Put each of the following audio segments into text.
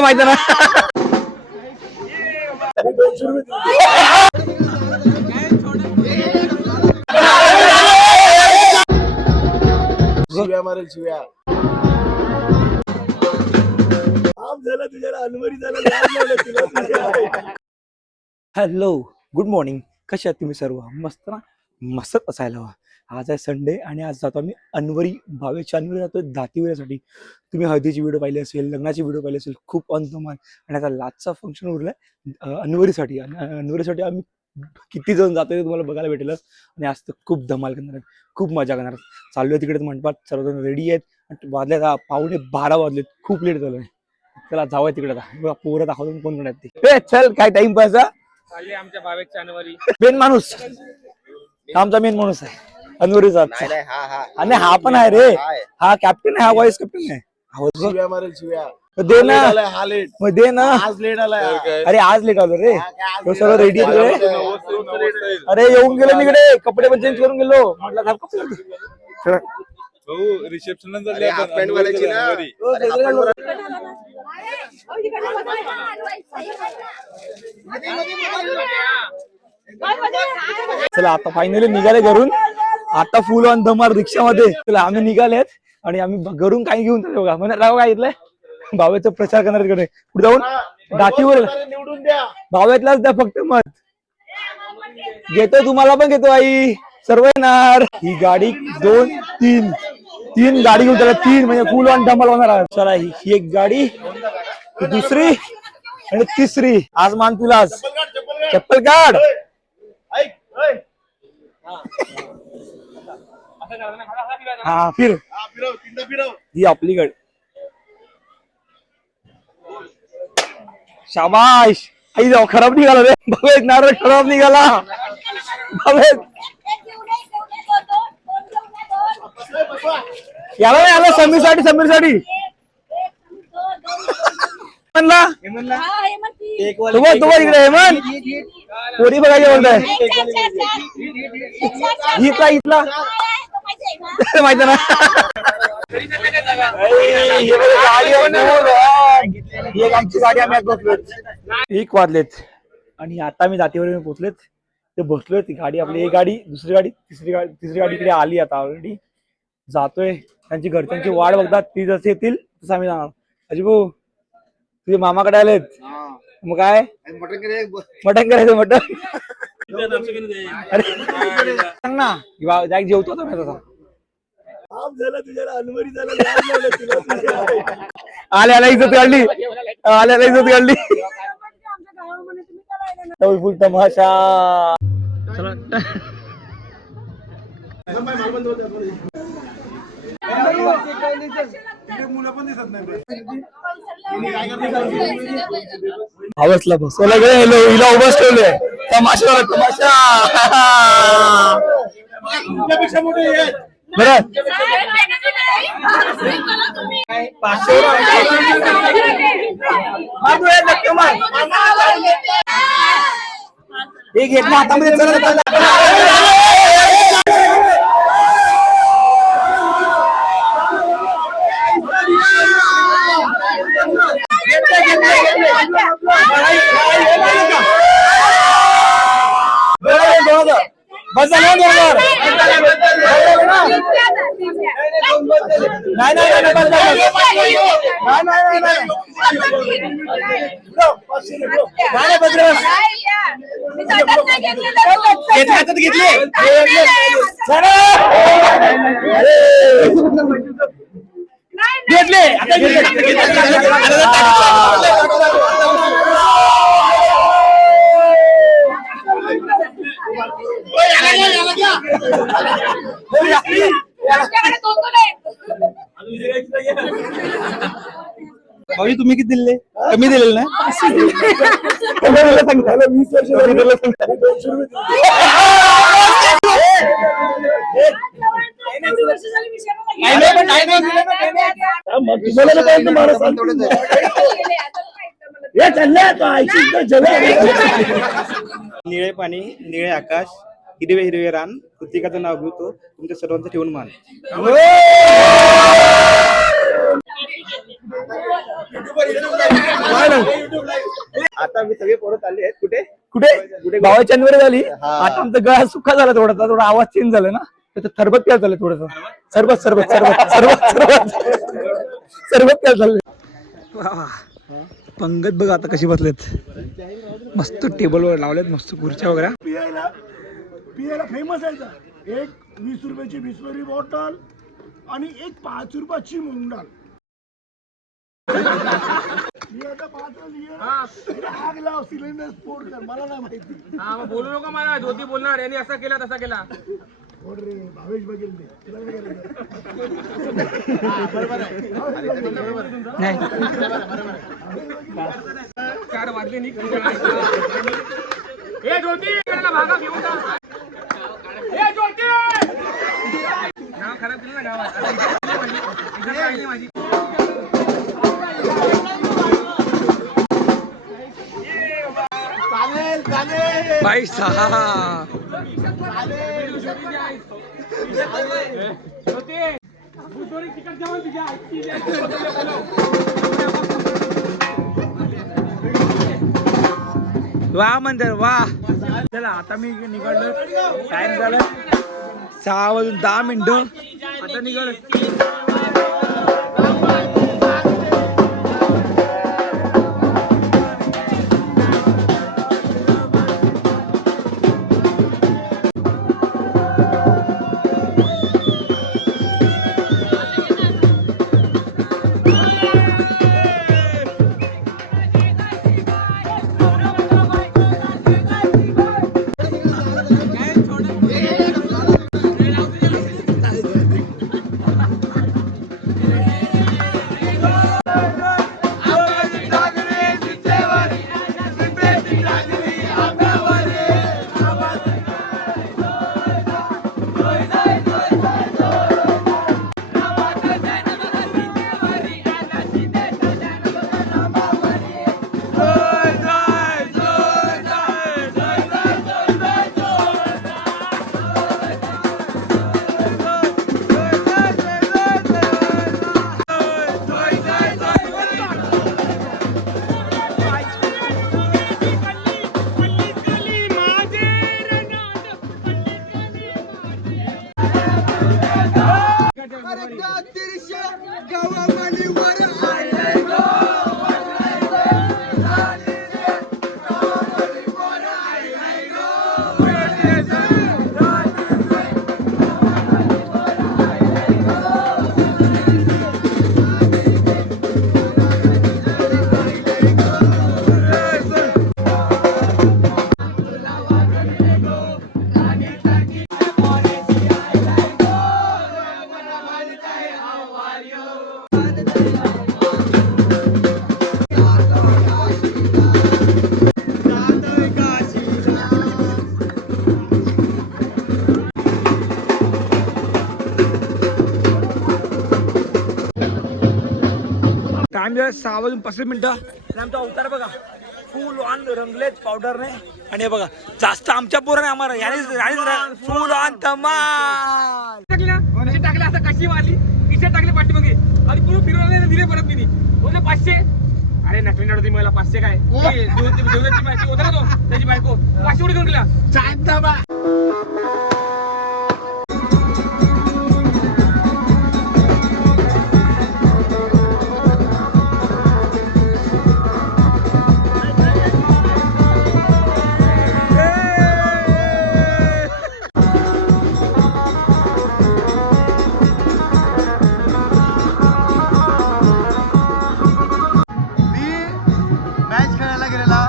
माहिती ना शिव्या मारेल शिव्या. झाला तुझ्या अनवरी झाला. Hello good morning. कशा आहात तुम्ही सर्व? मस्त ना? मस्त असायला हवा. आज आहे संडे आणि आज जातो आम्ही अनवरी भावेच्या अनवरी जातोय दातीवेसाठी. तुम्ही हळदीची व्हिडिओ पाहिली असेल, लग्नाची व्हिडिओ पाहिली असेल, खूप अंतमान. आणि आता लाचचा फंक्शन उरलाय अनवरीसाठी. आणि अनवरीसाठी आम्ही किती जण जातोय ते तुम्हाला बघायला भेटेल. आणि आज तर खूप धमाल करणार आहेत, खूप मजा करणार आहेत. चाललोय तिकडे मंडपात, सर्वजण रेडी आहेत. वाजलेत 12:15 वाजलेत, खूप लेट झालोय. चला जाऊया तिकडे. आता पोरं दाखवतो कोण कोण आहेत ते. चल काय टाइम पास. आमच्या भावेच्या अनवरी मेन माणूस आमचा मेन माणूस आहे अनवरीचा. आणि हा पण आहे रे, हा कॅप्टन आहे, हा व्हाईस कॅप्टन आहे. शिव्या मारेल शिव्या. दे ना हा लेट. मग दे ना. आज लेट आलाय. अरे आज लेट आलो रे, सर्व रेडी आहे. अरे येऊन गेलो मी इकडे, कपडे पण चेंज करून गेलो. म्हटलं रिसेप्शन चला आता फायनली निघाले घरून. आता फुल ऑन धमाल रिक्षामध्ये. चला आम्ही निघालेत आणि आम्ही घरून काही घेऊन चाललो बघा. म्हणत राव काय इथलंय भावेचा प्रचार करणार तिकडे पुढे जाऊन दातीवर निवडून द्या. भावेतलाच द्या फक्त मत. घेतो तुम्हाला पण घेतो आई, सर्व येणार. ही गाडी 2-3 गाडी घेऊन त्याला 3 म्हणजे फुल ऑन धमाल होणार. चला ही एक गाडी, दुसरी आणि तिसरी. आज मान तुला, आज चप्पल काढ. हा फिर ही आपली गाडी. शाबाश. आई जाऊ, खराब निघाला रे भवेत. नारळ खराब निघाला भवेत. याला नाही आला समीरसाठी. समीरसाठी म्हणला तो इकडे हेमंत पोरी बघायची बोलताय. इथला इथला माहिती ना. आमची गाडी आम्ही आज बसलोय. 1 वाजलेत आणि आता मी दातीवर पोहोचलेत. ते बसलोय. ती गाडी आपली, एक गाडी, दुसरी गाडी, तिसरी गाडी इकडे आली. आता ऑलरेडी जातोय. त्यांची घरच्यांची वाट बघतात, ती जसे येतील तसं आम्ही जाणार. अजिबू तुझे मामाकडे आलेत, मग काय मटण करायचं. मटण अरे सांग ना जाग जेवतो आता तसा. झाला तुझ्या अनवरी झाला. आल्याला इज्जत काढली, आल्याला इज्जत काढली. फुल तमाशा. आवाजला बसवलं गेलो, हिला उभाच ठेवले. तमाशा तमाशा बरं. 500 हे घेत ना हातामध्ये. चला बस झालं घेतले. भाऊजी तुम्ही किती दिले? कमी दिलेलं ना? 20 वर्ष निळे पाणी, निळे आकाश, हिरवे हिरवे रान कृतिकाचं नाव घेतो तुमच्या सर्वांचं ठेवून मान. आता मी सगळे पोरं चालले आहेत कुठे कुठे भावाची अनवरी झाली. आता आमचा गळा सुका झाला थोडा आवाज चेंज झाला ना, तर सरबत प्यायला झालं थोडस. सरबत सरबत सरबत सरबत सरबत सरबत प्यायला झालं. पंगत बघ आता कशी बसलेत, मस्त टेबलवर लावलेत, मस्त खुर्च्या वगैरे. पियाला फेमस आहे का? एक 20 रुपयाची बिस्लरी बॉटल आणि एक 5 रुपयाची मुंगडाल. मी आता 5 आग लाव, सिलेंडर स्फोट कर, मला नाही माहिती. हा मग बोलू नका मला, ज्योती बोलणार यांनी असा केला तसा केला. फोड रे, भावेश बघेल ते. तुला काय करायचं? नाही 4 वाजले नि ए ज्योती इकडे भागा घेऊन जा. ए ज्योती नाव खराब केलं ना गावात. इज्जत राहिली माझी. बाई सहा ज्योती बुधवारी तिकट जेवण तुझ्या आईची वा मंदिर वा. चला आता मी निघालो, टाइम झाला 6:10 आता निघालो. टाइम झाला 6:35 आणि आमचा अवतार बघा फुल ऑन रंगलेत पावडरने. आणि हे बघा जास्त आमच्या पोराने आम्हाला याने फुल ऑन धमाल टाकला असं कशी मारली किशोर टाकले पाठी मागे आणि पूर्ण फिरवलं दिले परत मी बोलले 500. अरे नकली होती मला 500 काय देवची माहिती होता ना तो त्याची बायको 500 उडी घेऊन गेला. मॅच खेळायला गेलेला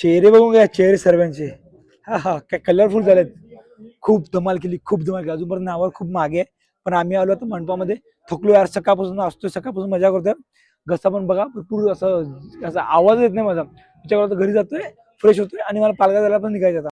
चेहरे बघून घ्या, चेहरे सर्वांचे. हा हा, काय कलरफुल झालेत. खूप धमाल केली, खूप धमाल केली. अजूनपर्यंत नावावर खूप मागे आहे, पण आम्ही आलो आता मंडपामध्ये. थकलो यार, सकाळपासून असतोय, सकाळपासून मजा करतोय. घसा पण बघा भरपूर असं, असा आवाज येत नाही माझा. त्याच्यावर घरी जातोय, फ्रेश होतोय आणि मला पालघर जायला पण निघायचं आता.